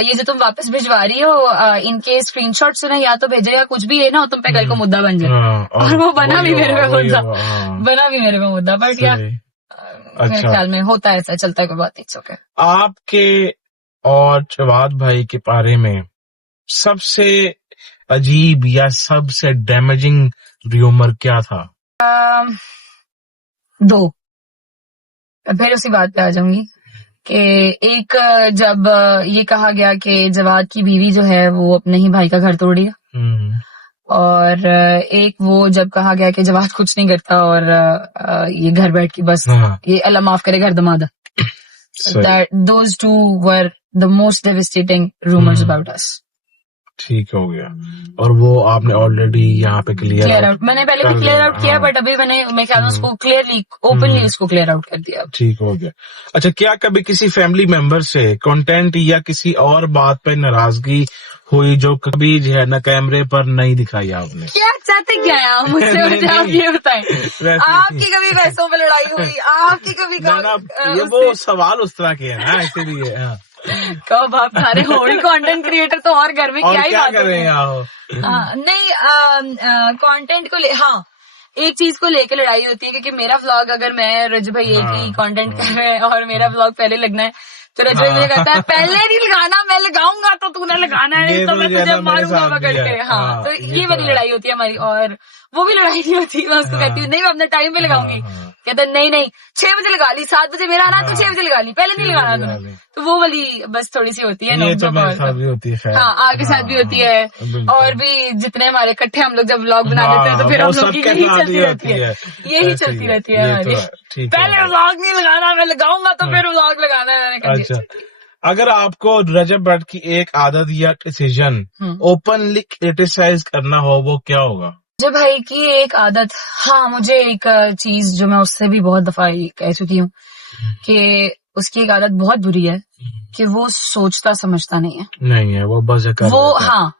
ये जो तुम वापस भिजवा रही हो इनके स्क्रीनशॉट से ना या तो भेजे या कुछ भी है ना तुम पे कल को मुद्दा बन जाए। और वो बना भी मेरे पे मुद्दा, बट यार मेरे ख्याल में होता है, ऐसा चलता है, कोई बात नहीं, ओके। आपके और जवाद भाई के बारे में सबसे अजीब या सबसे डैमेजिंग र्यूमर क्या था? दो, फिर उसी बात पे आ जाऊंगी कि एक, जब ये कहा गया कि जवाद की बीवी जो है वो अपने ही भाई का घर तोड़ दिया, और एक वो जब कहा गया कि जवाद कुछ नहीं करता और ये घर बैठ के बस ये अल्लाह माफ करे घर दमादा, those two were the most devastating rumors about us. ठीक हो गया। और वो आपने ऑलरेडी यहाँ पे क्लियर आउट, मैंने पहले भी क्लियर आउट किया, बट अभी मैंने मेरे ख्याल में उसको क्लियरली ओपनली उसको क्लियर आउट कर दिया। ठीक हो गया। अच्छा, क्या कभी किसी फैमिली मेंबर से कंटेंट या किसी और बात पे नाराजगी हुई जो कभी जो है ना कैमरे पर नहीं दिखाई आपने? क्या चाहते क्या है आप मुझसे? मुझे आप ये बताएं, आपकी कभी पैसों पे लड़ाई हुई? आपकी कभी ये वो सवाल उस तरह के है ना, इसीलिए कब आप सारे होल कंटेंट क्रिएटर तो और घर में क्या ही बात कर रहे हैं? नहीं, कंटेंट को हाँ, एक चीज को लेकर लड़ाई होती है, क्योंकि मेरा व्लॉग, अगर मैं रजू भाई एक ही कंटेंट कर रहे हैं और मेरा व्लॉग पहले लगना है, तो रजू भाई मुझे कहता है पहले नहीं लगाना, मैं लगाऊंगा तो तूने लगाना है, तो मैं तुझे मारूंगा पकड़ के। हाँ, तो ये वाली लड़ाई होती है हमारी, और वो भी लड़ाई नहीं होती, मैं उसको कहती हूँ नहीं मैं अपने टाइम पे लगाऊंगी, कहते नहीं 6 बजे लगा ली, 7 बजे मेरा आना तो 6 बजे लगा ली, पहले नहीं लगाना तुमने। तो वो वाली बस थोड़ी सी होती है, हाँ, आपके साथ भी होती है, और भी जितने हमारे इकट्ठे हम लोग जब व्लॉग बना देते हैं तो फिर हम लोग की यही चलती रहती है, यही चलती रहती है हमारी, पहले व्लॉग नहीं लगाना, मैं लगाऊंगा तो फिर व्लॉग लगाना है। अच्छा, अगर आपको रजब भट्ट की एक आदत या डिसीजन ओपनली क्रिटिसाइज करना हो, वो क्या होगा? रजब भाई की एक आदत, हाँ, मुझे एक चीज जो मैं उससे भी बहुत दफा कह चुकी हूँ कि उसकी एक आदत बहुत बुरी है कि वो सोचता समझता नहीं है, वो बस वो, हाँ,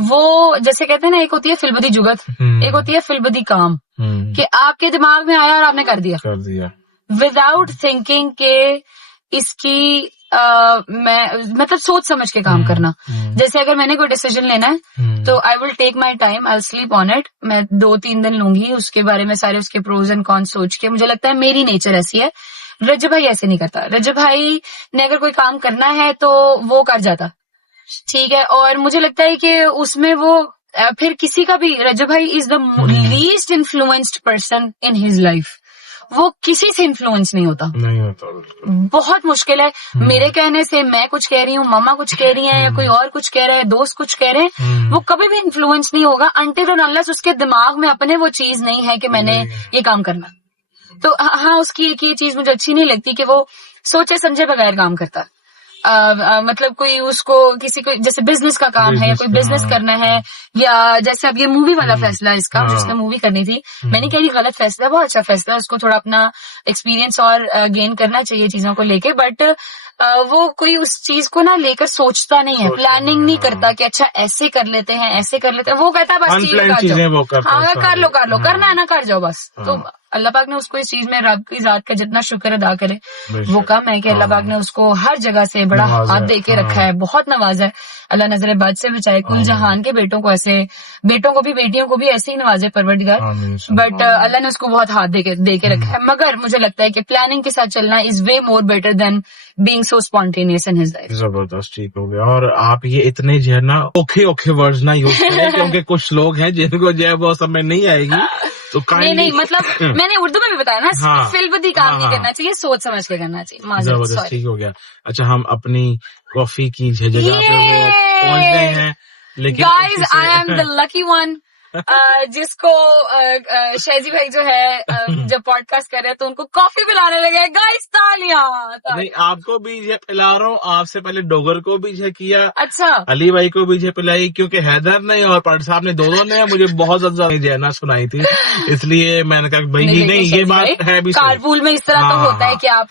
वो जैसे कहते हैं ना, एक होती है फिलबदी जुगत, एक होती है फिलबदी काम, कि आपके दिमाग में आया और आपने कर दिया विदाउट थिंकिंग के इसकी मैं मतलब सोच समझ के काम करना। जैसे अगर मैंने कोई डिसीजन लेना है तो I will take my time, I will sleep on it, मैं 2-3 दिन लूंगी उसके बारे में, सारे उसके प्रोज एंड कॉन्स सोच के। मुझे लगता है मेरी नेचर ऐसी है, रजब भाई ऐसे नहीं करता। रजब भाई ने अगर कोई काम करना है तो वो कर जाता, ठीक है, और मुझे लगता है कि उसमें वो फिर किसी का भी, रजब भाई is the least influenced person in his life, वो किसी से इन्फ्लुएंस नहीं होता, बहुत मुश्किल है। मेरे कहने से, मैं कुछ कह रही हूँ, मामा कुछ कह रही हैं, या कोई और कुछ कह रहा है, दोस्त कुछ कह रहे हैं, वो कभी भी इन्फ्लुएंस नहीं होगा अनटिल एंड अनलेस उसके दिमाग में अपने वो चीज नहीं है कि मैंने ये काम करना। तो हाँ, उसकी एक ये चीज मुझे अच्छी नहीं लगती कि वो सोचे समझे बगैर काम करता। मतलब कोई उसको किसी को जैसे बिजनेस का काम है, कोई बिजनेस करना है, या जैसे अब ये मूवी वाला फैसला इसका, जिसने मूवी करनी थी, मैंने कह रही गलत फैसला, बहुत अच्छा फैसला, उसको थोड़ा अपना एक्सपीरियंस और गेन करना चाहिए चीजों को लेके, बट वो कोई उस चीज को ना लेकर सोचता नहीं है, प्लानिंग नहीं करता कि अच्छा ऐसे कर लेते हैं, ऐसे कर लेते हैं, वो कहता है बस कर लो करना है ना, कर जाओ बस। तो अल्लाह पाक ने उसको इस चीज में रब की जात का जितना शुक्र अदा करे वो कम है कि अल्लाह पाक ने उसको हर जगह से बड़ा हाथ दे के रखा है, बहुत नवाजा है। अल्लाह नजर बद से बचाए, कुल जहान के बेटों को ऐसे, बेटों को भी बेटियों को भी ऐसे ही नवाजे परवरदिगार, बट अल्लाह ने उसको बहुत हाथ दे के रखा है। मगर मुझे लगता है कि प्लानिंग के साथ चलना is way more better than being so spontaneous in his life. जबरदस्त, ठीक हो गया। और आप ये इतने जो है ना ओखे वर्ड्स ना यूज करें क्योंकि कुछ लोग हैं जिनको जो है वो समझ नहीं आएगी, तो नहीं मतलब मैंने उर्दू में भी बताया ना, फिलबदी काम नहीं करना चाहिए, सोच समझ के करना चाहिए। जबरदस्त, ठीक हो गया। अच्छा, हम अपनी कॉफी की जगह पे वो पहुंच गए हैं, लेकिन guys I am the lucky one जिसको शहजी भाई जो है जब पॉडकास्ट कर रहे हैं तो उनको कॉफी पिलाने लगे। गाइस तालियां। नहीं, आपको भी जो पिला रहा हूँ, आपसे पहले डोगर को भी जो किया, अच्छा, अली भाई को भी जो पिलाई, क्योंकि हैदर ने और पट साहब ने दोनों ने मुझे बहुत ज्यादा जहना सुनाई थी, इसलिए मैंने कहा भाई नहीं ये बात है भी। कारपूल में इस तरह तो होता है कि आप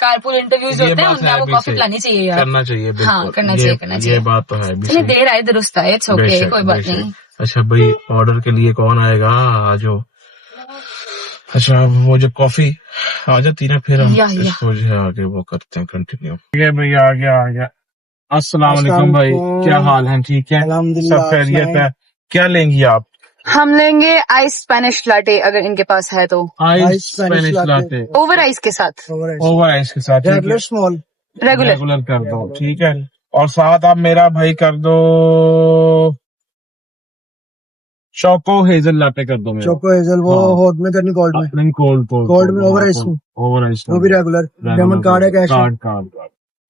कारपूल इंटरव्यूज होते हैं उनमें आपको कॉफी पिलानी चाहिए, करना चाहिए, करना चाहिए। ये बात तो है, देर आए दुरुस्त आए, इट्स ओके, कोई बात नहीं। अच्छा भाई, ऑर्डर के लिए कौन आएगा आज? अच्छा, वो जो कॉफी आ जाती ना, फिर हम इसको जो है आगे वो करते हैं कंटिन्यू। ठीक है भाई, आ गया। अस्सलाम वालेकुम भाई, क्या हाल है? ठीक है, सब खैरियत है? क्या लेंगी आप? हम लेंगे आइस स्पेनिश लाटे अगर इनके पास है तो। Ice Spanish latte over ice के साथ। ओवर आइस के साथ रेगुलर स्मॉल रेगुलर कर दो, ठीक है। और साथ आप मेरा भाई कर दो चोको हेजल लाटे कर दो। चोको हेजल वो हॉट में करनी कोल्ड में? नहीं कोल्ड में ओवर आइस में। वो भी रेगुलर डायमंड कार्ड है कैश कार्ड।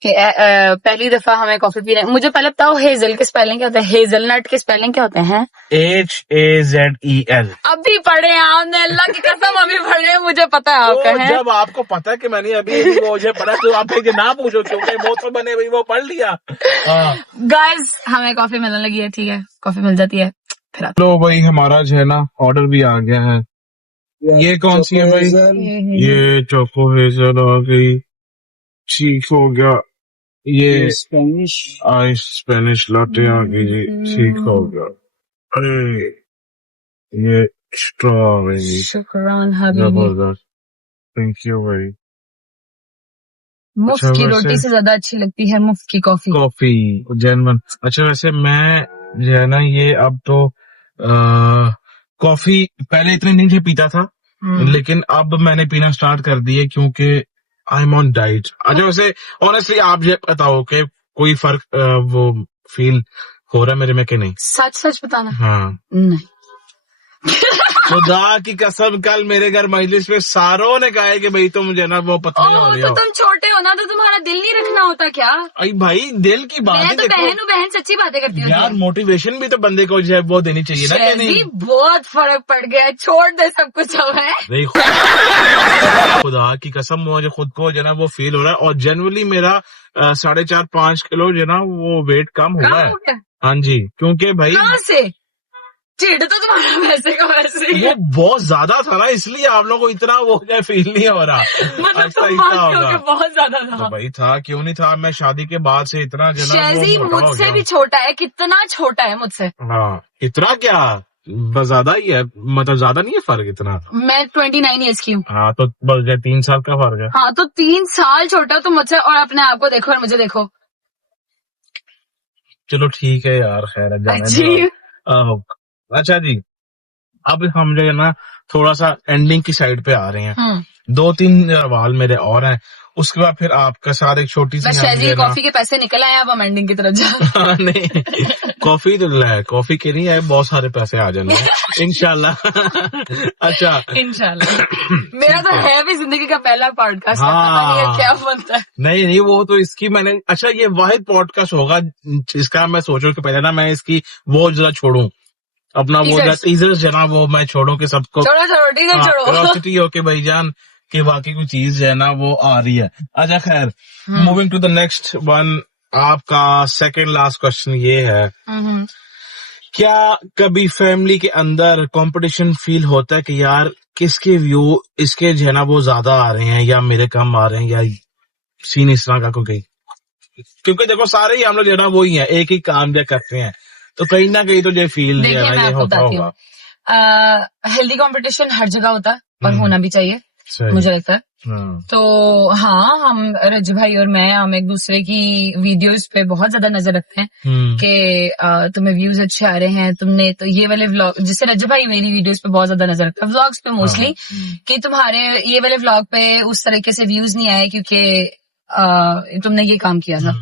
पहली दफा हमें कॉफी पी रहे हैं। मुझे पहले बताओ हेजल के स्पेलिंग क्या होता है? हेजलनट के स्पेलिंग क्या होते हैं? HAZEL। अभी पढ़े हैं आपने, अल्लाह की कसम अभी पढ़े हैं, मुझे पता है आपका है। जब आपको पता है कि मैंने अभी वो मुझे पढ़ा तो आप ये ना पूछो क्योंकि वो तो मैंने वो पढ़ लिया। गाइस हमें कॉफी मिलने लगी है, ठीक है, कॉफी मिल जाती है। लो भाई हमारा जो है ना ऑर्डर भी आ गया है। ये कौन सी है भाई? ये चोको हेजल आ गई, ठीक हो गया। ये स्पेनिश आइस स्पेनिश लाटे आ गई जी, ठीक हो गया। अरे ये स्ट्रॉ आ गई जी, शुक्रान हबीबी। जबरदस्त, थैंक यू भाई। मुफ्त की रोटी से ज्यादा अच्छी लगती है मुफ्त की कॉफी जेन्युइन। अच्छा वैसे मैं जो है ना ये अब तो कॉफी पहले इतने नहीं से पीता था, लेकिन अब मैंने पीना स्टार्ट कर दिया क्योंकि आई एम ऑन डाइट। अच्छा वैसे ऑनेस्टली आप ये बताओ कि कोई फर्क वो फील हो रहा है मेरे में कि नहीं? सच बताना। हाँ नहीं खुदा की कसम कल मेरे घर मजलिस में सारों ने कहा है कि भाई तुम जो ना वो पतली हो रही तो हो। तुम छोटे हो ना तो तुम्हारा दिल नहीं रखना होता क्या? अरे भाई दिल की बात मैं है, तो बहन सच्ची बातें करती हूँ यार मोटिवेशन भी तो बंदे को जो है वो देनी चाहिए ना, कि नहीं? बहुत फर्क पड़ गया है, छोड़ दे सब कुछ अब है। नहीं खुदा की कसम मुझे खुद को जो ना वो फील हो रहा है और जनरली मेरा 4.5-5 किलो जो ना वो वेट कम हुआ है। हाँ जी, क्योंकि भाई कहाँ से चिढ़ तो तुम्हारा वैसे का वैसे ही वो बहुत ज्यादा था ना, इसलिए आप लोगों को इतना वो जो फील नहीं हो रहा। मतलब ऐसा होगा बहुत ज्यादा था। तो भाई था, क्यों नहीं था। मैं शादी के बाद से इतना जो ना वो मोटा हो मुझसे गया। भी छोटा है, कितना छोटा है मुझसे। हाँ इतना क्या, बस ज्यादा ही है, मतलब ज्यादा नहीं है फर्क इतना। मैं 29 ईयर्स की हूँ। हाँ तो बस 3 साल का फर्क है। हाँ तो 3 साल छोटा तो मुझसे, और अपने आप को देखो और मुझे देखो। चलो ठीक है यार, खैर है, जाने दो। अच्छा जी, अब हम जो है ना थोड़ा सा एंडिंग की साइड पे आ रहे हैं। 2-3 सवाल मेरे और हैं, उसके बाद फिर आपका साथ एक छोटी सी कॉफी के पैसे निकल आए, अब हम एंडिंग की तरफ जा। नहीं कॉफी तो है, कॉफी के नहीं है, बहुत सारे पैसे आ जाने इंशाल्लाह। अच्छा इंशाल्लाह मेरा तो है भी जिंदगी का पहला पॉडकास्ट। हाँ, क्या बनता है। नहीं वो तो इसकी मैंने, अच्छा ये वाहिद पॉडकास्ट होगा जिसका मैं सोचूं कि पहले ना मैं इसकी वो जरा छोड़ूं अपना वो टीजर्स जो ना वो मैं छोड़ू के सबको क्यूरियोसिटी हो के भाईजान कि बाकी कोई चीज जो है ना वो आ रही है। अच्छा खैर, moving to the next one, आपका सेकंड लास्ट क्वेश्चन ये है, क्या कभी फैमिली के अंदर कंपटीशन फील होता है कि यार किसके व्यू इसके जो है ना वो ज्यादा आ रहे हैं या मेरे कम आ रहे हैं, या सीन इस तरह का कोई? क्योंकि देखो सारे ही हम लोग जो है ना वो ही है, एक ही काम जो करते हैं, तो कहीं ना कहीं तो जो फील ये होता होगा। हेल्दी कंपटीशन हर जगह होता है और होना भी चाहिए मुझे लगता है। तो हाँ, हम रज भाई और मैं हम एक दूसरे की वीडियोस पे बहुत ज्यादा नजर रखते हैं कि तुम्हें व्यूज अच्छे आ रहे हैं, तुमने तो ये वाले व्लॉग, जिससे रज भाई मेरी वीडियोस पे बहुत ज्यादा नजर रखता है, व्लॉग्स पे मोस्टली, कि तुम्हारे ये वाले व्लॉग पे उस तरीके से व्यूज नहीं आए क्योंकि तुमने ये काम किया था।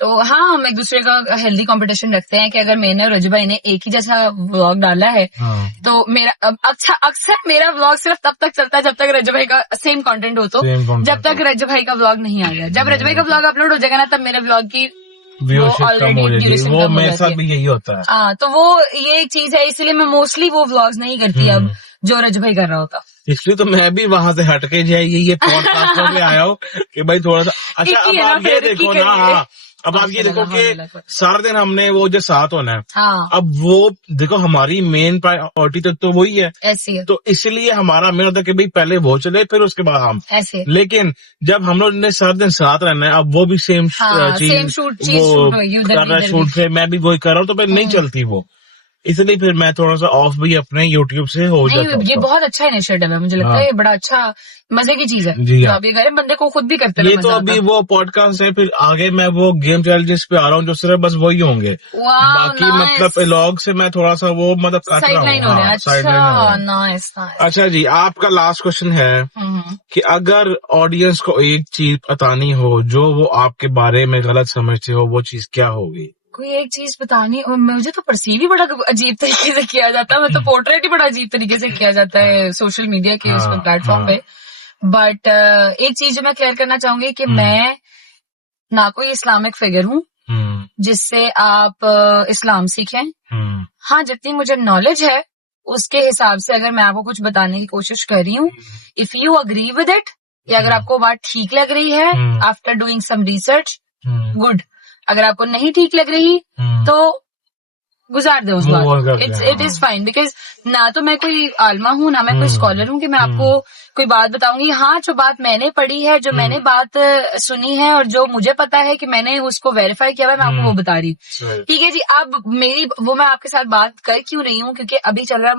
तो हाँ, हम एक दूसरे का हेल्दी कंपटीशन रखते हैं कि अगर मैंने और रजू भाई ने एक ही जैसा व्लॉग डाला है तो मेरा अक्सर मेरा व्लॉग सिर्फ तब तक चलता है जब तक रजू भाई का सेम कंटेंट हो, तो जब तक रजू भाई का व्लॉग नहीं आ गया। जब रजू भाई का व्लॉग अपलोड हो जाएगा ना, तब मेरे व्लॉग की वो मेरे साथ भी यही होता है। हाँ, तो वो ये एक चीज है, इसलिए मैं मोस्टली वो व्लॉग्स नहीं करती अब जो रजू भाई कर रहा होता। इसलिए तो मैं भी वहां से हटके जाइए ये पॉडकास्ट में आया हूँ कि भाई थोड़ा सा। अच्छा अब आप ये देखो ना, हाँ अब आप ये देखो कि सारा दिन हमने वो जो साथ होना है, अब वो देखो हमारी मेन प्रायोरिटी तो वही है, ऐसी है। तो इसलिए हमारा मेरा होता है कि भाई पहले वो चले फिर उसके बाद हम ऐसे। लेकिन जब हम लोग ने सारा दिन साथ रहना है, अब वो भी सेम चीज वो कर रहा है शूट पे, मैं भी वही कर रहा हूँ, तो फिर नहीं चलती वो। इसलिए फिर मैं थोड़ा सा ऑफ भी अपने YouTube से हो जाता हूँ। ये बहुत अच्छा इनिशिएटिव है, मुझे लगता है ये बड़ा अच्छा मजे की चीज है जी जो आप ये करें, बंदे को खुद भी करते ये तो अभी वो पॉडकास्ट है, फिर आगे मैं वो गेम चैलेंजेस पे आ रहा हूँ जो सिर्फ बस वही होंगे, बाकी मतलब व्लॉग से मैं थोड़ा सा वो मतलब काट रहा हूँ। अच्छा जी, आपका लास्ट क्वेश्चन है कि अगर ऑडियंस को एक चीज बतानी हो जो वो आपके बारे में गलत समझते हो, वो चीज क्या होगी? कोई एक चीज बतानी, मुझे तो परसीव ही बड़ा अजीब तरीके से किया जाता है, मतलब पोर्ट्रेट ही बड़ा अजीब तरीके से किया जाता है सोशल मीडिया के उस प्लेटफॉर्म पे। बट एक चीज जो मैं क्लियर करना चाहूंगी कि मैं ना कोई इस्लामिक फिगर हूँ जिससे आप इस्लाम सीखें। हाँ, जितनी मुझे नॉलेज है उसके हिसाब से अगर मैं आपको कुछ बताने की कोशिश कर रही हूँ, if you agree with it, या अगर आपको बात ठीक लग रही है after doing some research, good. अगर आपको नहीं ठीक लग रही तो गुजार दे उस बात, इट इज फाइन, बिकॉज ना तो मैं कोई आलमा हूँ ना मैं कोई स्कॉलर हूँ कि मैं आपको कोई बात बताऊंगी। हाँ, जो बात मैंने पढ़ी है, जो मैंने बात सुनी है और जो मुझे पता है कि मैंने उसको वेरीफाई किया है, मैं आपको वो बता रही हूँ। ठीक है जी, अब मेरी वो मैं आपके साथ बात कर क्यों रही हूँ, क्योंकि अभी चल रहा है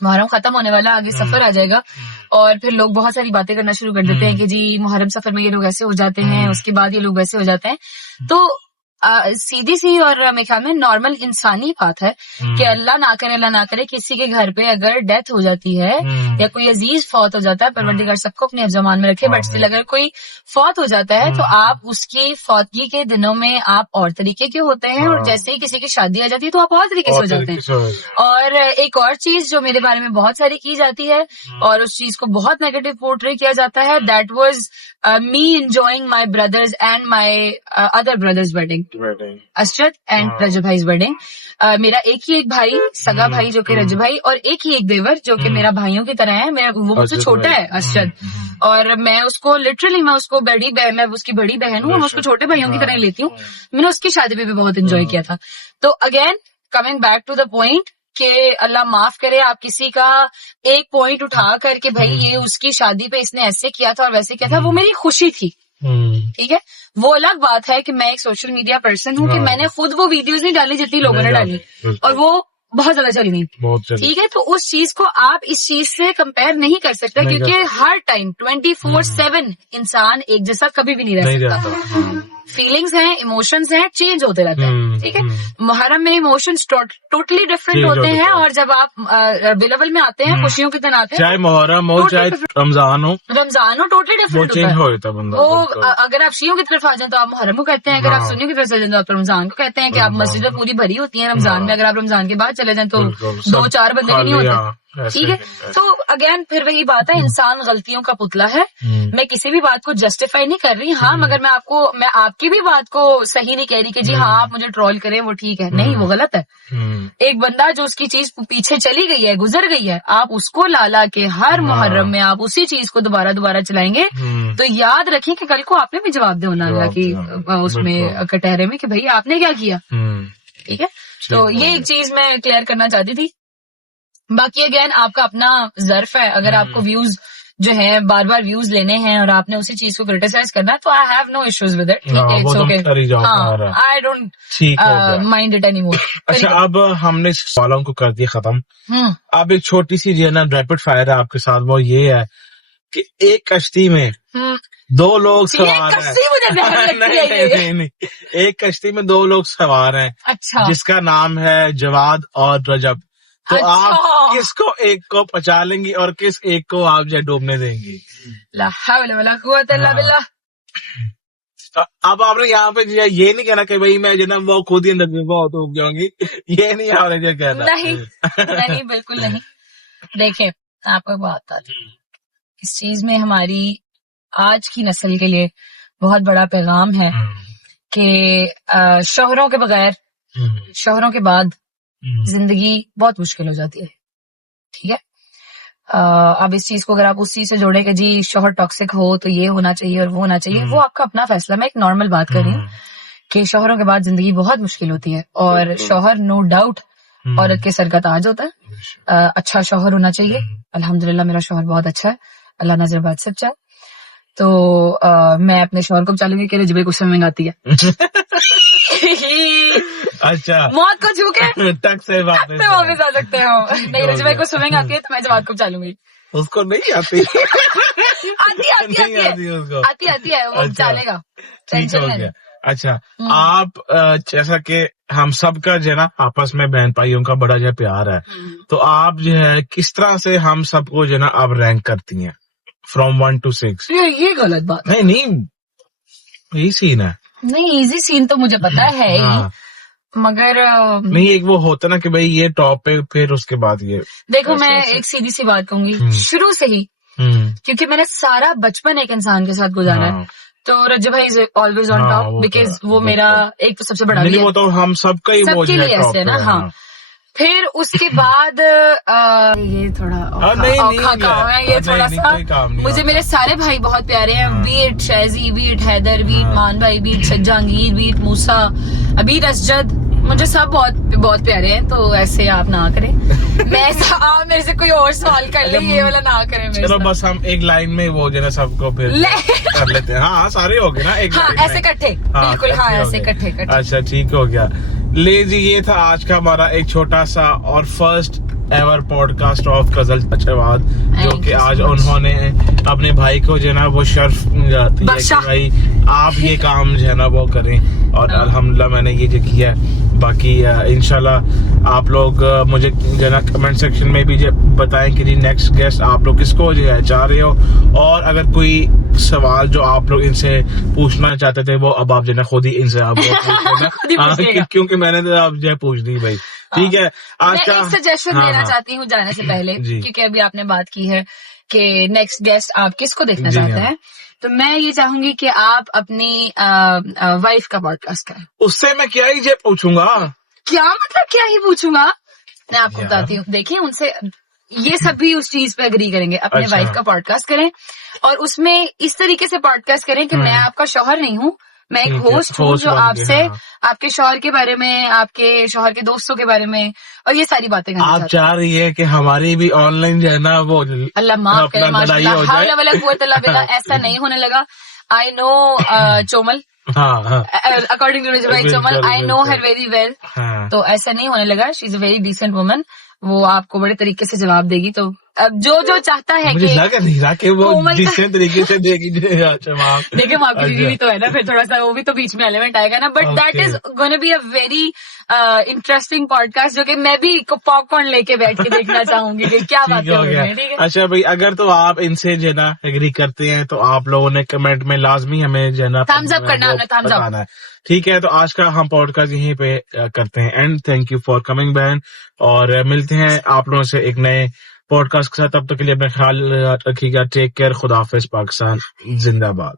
मुहर्रम खत्म होने वाला, आगे सफर आ जाएगा और फिर लोग बहुत सारी बातें करना शुरू कर देते हैं कि जी मुहर्रम सफर में ये लोग ऐसे हो जाते हैं, उसके बाद ये लोग वैसे हो जाते हैं। तो सीधी सी और मेरे ख्याल में नॉर्मल इंसानी बात है कि अल्लाह ना करे किसी के घर पे अगर डेथ हो जाती है या कोई अजीज फौत हो जाता है, परवरदिगार सबको अपने ज़मान में रखे, बट स्टिल अगर कोई फौत हो जाता है तो आप उसकी फौतगी के दिनों में आप और तरीके के होते हैं और जैसे ही किसी की शादी आ जाती है तो आप और तरीके से हो जाते हैं। और एक और चीज जो मेरे बारे में बहुत सारी की जाती है और उस चीज को बहुत नेगेटिव पोर्ट्रे किया जाता है, that was me enjoying my brothers and my other brothers wedding, Ashrat and Rajab भाई's वेडिंग। मेरा एक ही एक भाई, सगा भाई जो कि रजब भाई, और एक ही एक देवर जो कि मेरा भाइयों की तरह है, वो मुझसे छोटा है अशरत, और मैं उसको लिटरली मैं उसको मैं उसकी बड़ी बहन हूँ, मैं उसको छोटे भाइयों की तरह लेती हूँ। मैंने उसकी शादी पे भी बहुत एंजॉय किया था। तो again coming back to the point कि अल्लाह माफ करे, आप किसी का एक पॉइंट उठा करके भाई ये उसकी शादी पे इसने ऐसे किया था और वैसे किया था, वो मेरी खुशी थी। ठीक है, वो अलग बात है कि मैं एक सोशल मीडिया पर्सन हूँ कि मैंने खुद वो वीडियोस नहीं डाली जितनी लोगों ने डाली, और वो बहुत ज्यादा चली नहीं। ठीक है, तो उस चीज को आप इस चीज से कंपेयर नहीं कर सकते, क्योंकि हर टाइम 24/7 इंसान एक जैसा कभी भी नहीं रह सकता। फीलिंग्स हैं, इमोशंस हैं, चेंज होते रहते हैं। ठीक है, मुहर्रम में इमोशंस टोटली डिफरेंट होते हैं, और जब आप बिलवल में आते हैं, खुशियों के दिन आते हैं, चाहे मुहर्रम हो चाहे रमजान हो, टोटली डिफरेंट होता है। वो अगर आप शियों की तरफ आ जाए तो आप मुहर्रम को कहते हैं, अगर आप सुन्नियों की तरफ चले जाए तो आप रमजान को कहते हैं कि आप मस्जिदें पूरी भरी होती हैं रमजान में, अगर आप रमजान के बाद चले जाए तो 2-4 बंदे भी नहीं होते। ठीक है, तो अगेन फिर वही बात है, इंसान गलतियों का पुतला है। मैं किसी भी बात को जस्टिफाई नहीं कर रही, हाँ, मगर मैं आपकी भी बात को सही नहीं कह रही कि जी हाँ आप मुझे ट्रोल करें वो ठीक है, नहीं, वो गलत है। एक बंदा जो उसकी चीज पीछे चली गई है, गुजर गई है, आप उसको ला के हर मुहर्रम में आप उसी चीज को दोबारा चलाएंगे तो याद रखिए कि कल को आपने भी जवाब दे होना अल्लाह की उसमें कटहरे में कि भाई आपने क्या किया। ठीक है, तो ये एक चीज मैं क्लियर करना चाहती थी। बाकी अगेन आपका अपना जर्फ है, अगर आपको व्यूज जो है बार बार व्यूज लेने हैं और आपने उसी चीज को क्रिटिसाइज करना है तो I have no issues with it. ठीक है, it's okay, I don't mind it anymore. अच्छा, अब हमने सवालों को कर दिया खत्म। अब एक छोटी सी जो है ना रैपिड फायर है आपके साथ, वो ये है कि एक कश्ती में 2 लोग सवार हैं। नहीं, एक कश्ती में 2 लोग सवार हैं। अच्छा, जिसका नाम है जवाद और रजब। तो आप किसको एक को बचा लेंगी और किस एक को आप जो डूबने देंगी? ला हौला वला कुव्वता इल्ला बिल्लाह। अब आपने यहाँ पे ये नहीं कहना कि भाई मैं जो ना वो खुद ही अंदर बहुत डूब जाऊंगी, ये नहीं आपने जो कहना। नहीं, बिल्कुल नहीं। देखिए, आपको बात बताती हूँ, इस चीज में हमारी आज की नस्ल के लिए बहुत बड़ा पैगाम है कि शौहरों के बगैर, शौहरों के बाद जिंदगी बहुत मुश्किल हो जाती है। ठीक है, अब इस चीज को अगर आप उस चीज से जोड़े कि जी शौहर टॉक्सिक हो तो ये होना चाहिए और वो होना चाहिए, वो आपका अपना फैसला। मैं एक नॉर्मल बात कर रही हूँ कि शौहरों के बाद जिंदगी बहुत मुश्किल होती है, और शौहर नो डाउट औरत के सर का ताज होता है। अच्छा शौहर होना चाहिए। अल्हम्दुलिल्लाह मेरा शौहर बहुत अच्छा है, अल्लाह नजरबाद से बचाए। तो मैं अपने शौहर को बचा लूंगी कि रजबे गुस्से में आती है। अच्छा, मौत को छू के टक से वापस आ सकते हो। नहीं रजू भाई को स्विमिंग आती है तो मैं जवाब कब चालूंगी। उसको नहीं आती। आती है वो चालेगा, ठीक हो गया। अच्छा, आप जैसा कि हम सबका जो है ना आपस में बहन भाइयों का बड़ा जो है प्यार है, तो आप जो है किस तरह से हम सबको जो है ना आप रैंक करती हैं फ्रॉम 1 to 6? ये गलत बात है। नहीं यही सीन है। नहीं इजी सीन तो मुझे पता है ही, मगर नहीं एक वो होता ना कि भाई ये टॉप पे, फिर उसके बाद ये। देखो मैं एक सीधी सी बात कहूंगी, शुरू से ही, क्योंकि मैंने सारा बचपन एक इंसान के साथ गुजारा है, तो रज्जू भाई is always on top, because वो मेरा एक तो सबसे बड़ा वो तो हम सबका ही सबके लिए ऐसे है ना। हाँ, फिर उसके बाद ये थोड़ा औखा काम है, ये थोड़ा सा मुझे मेरे सारे भाई बहुत प्यारे हैं, बीट शायजी, बीट हैदर, बीट मान भाई, बीट जहांगीर, बीट मूसा, बीट असजद, मुझे सब बहुत प्यारे हैं। तो ऐसे आप ना करें, मैं आप मेरे से कोई और सवाल कर ले, ये वाला ना करें मेरे। चलो बस हम एक लाइन में वो जो है सबको फिर कर लेते हैं। हाँ सारे हो गए ना एक हाँ, ऐसे इकट्ठे, बिल्कुल हाँ ऐसे इकट्ठे। अच्छा ठीक हो गया। ले जी, ये था आज का हमारा एक छोटा सा और फर्स्ट एवर पॉडकास्ट ऑफ गजल चचेवाद, जो कि आज उन्होंने अपने भाई को जो है ना वो शर्फ जाती है कि भाई आप ये काम जो है ना वो करें, और अल्हम्दुलिल्लाह मैंने ये जो किया है। बाकी इंशाल्लाह आप लोग मुझे जो है ना कमेंट सेक्शन में भी बताएं कि नेक्स्ट गेस्ट आप लोग किसको जो है चाह रहे हो, और अगर कोई सवाल जो आप लोग इनसे पूछना चाहते थे वो अब आप जो है खुद ही इनसे आप क्योंकि मैंने तो आप जो है पूछ दी भाई। ठीक है, आज का एक सजेशन देना चाहती हूँ जाने से पहले, क्योंकि अभी आपने बात की है कि नेक्स्ट गेस्ट आप किसको देखना चाहते हैं, तो मैं ये चाहूंगी कि आप अपनी वाइफ का पॉडकास्ट करें। उससे मैं क्या ही जे पूछूंगा? क्या मतलब क्या ही पूछूंगा? मैं आपको बताती हूँ, देखिए उनसे ये सब भी उस चीज पे एग्री करेंगे। अपने वाइफ का पॉडकास्ट करें, और उसमें इस तरीके से पॉडकास्ट करें कि मैं आपका शौहर नहीं हूँ, मैं एक होस्ट हूँ जो आपसे आपके शौहर के बारे में, आपके शौहर के दोस्तों के बारे में और ये सारी बातें करना आप चाह रही है कि हमारी भी ऑनलाइन जो है ना वो अल्लाह माफ करे, माशाल्लाह, ऐसा नहीं होने लगा। I know Chomal, according to भाई Chomal, I know her very well, तो ऐसा नहीं होने लगा। She is a very decent woman, वो आपको बड़े तरीके से जवाब देगी। तो अब जो चाहता है कि वो डिसेंट तरीके से देगी। देखिए माँ की बीवी भी तो है ना, फिर थोड़ा सा वो भी तो बीच में एलिमेंट आएगा ना, but that is gonna be a very interesting podcast, जो कि मैं भी पॉपकॉर्न लेके बैठ के देखना चाहूंगी कि क्या बात है। अच्छा भाई, अगर तो आप इनसे जो ना एग्री करते हैं तो आप लोगों ने कमेंट में लाजमी हमें जो ना थम्स अप करना है। ठीक है, तो आज का हम पॉडकास्ट यहीं पे करते हैं and thank you for coming बहन, और मिलते हैं आप लोगों से एक नए पॉडकास्ट के साथ। तब तक के लिए अपना ख्याल रखिएगा। टेक केयर, खुदा हाफिज, पाकिस्तान जिंदाबाद।